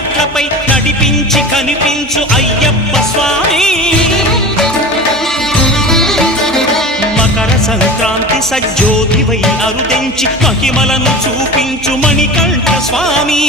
మెట్లపై నడిపించి కనిపించు అయ్యప్ప స్వామి మకర సంక్రాంతి సజ్జోతివై అరుదెంచి మహిమలను చూపించు మణికంఠ స్వామి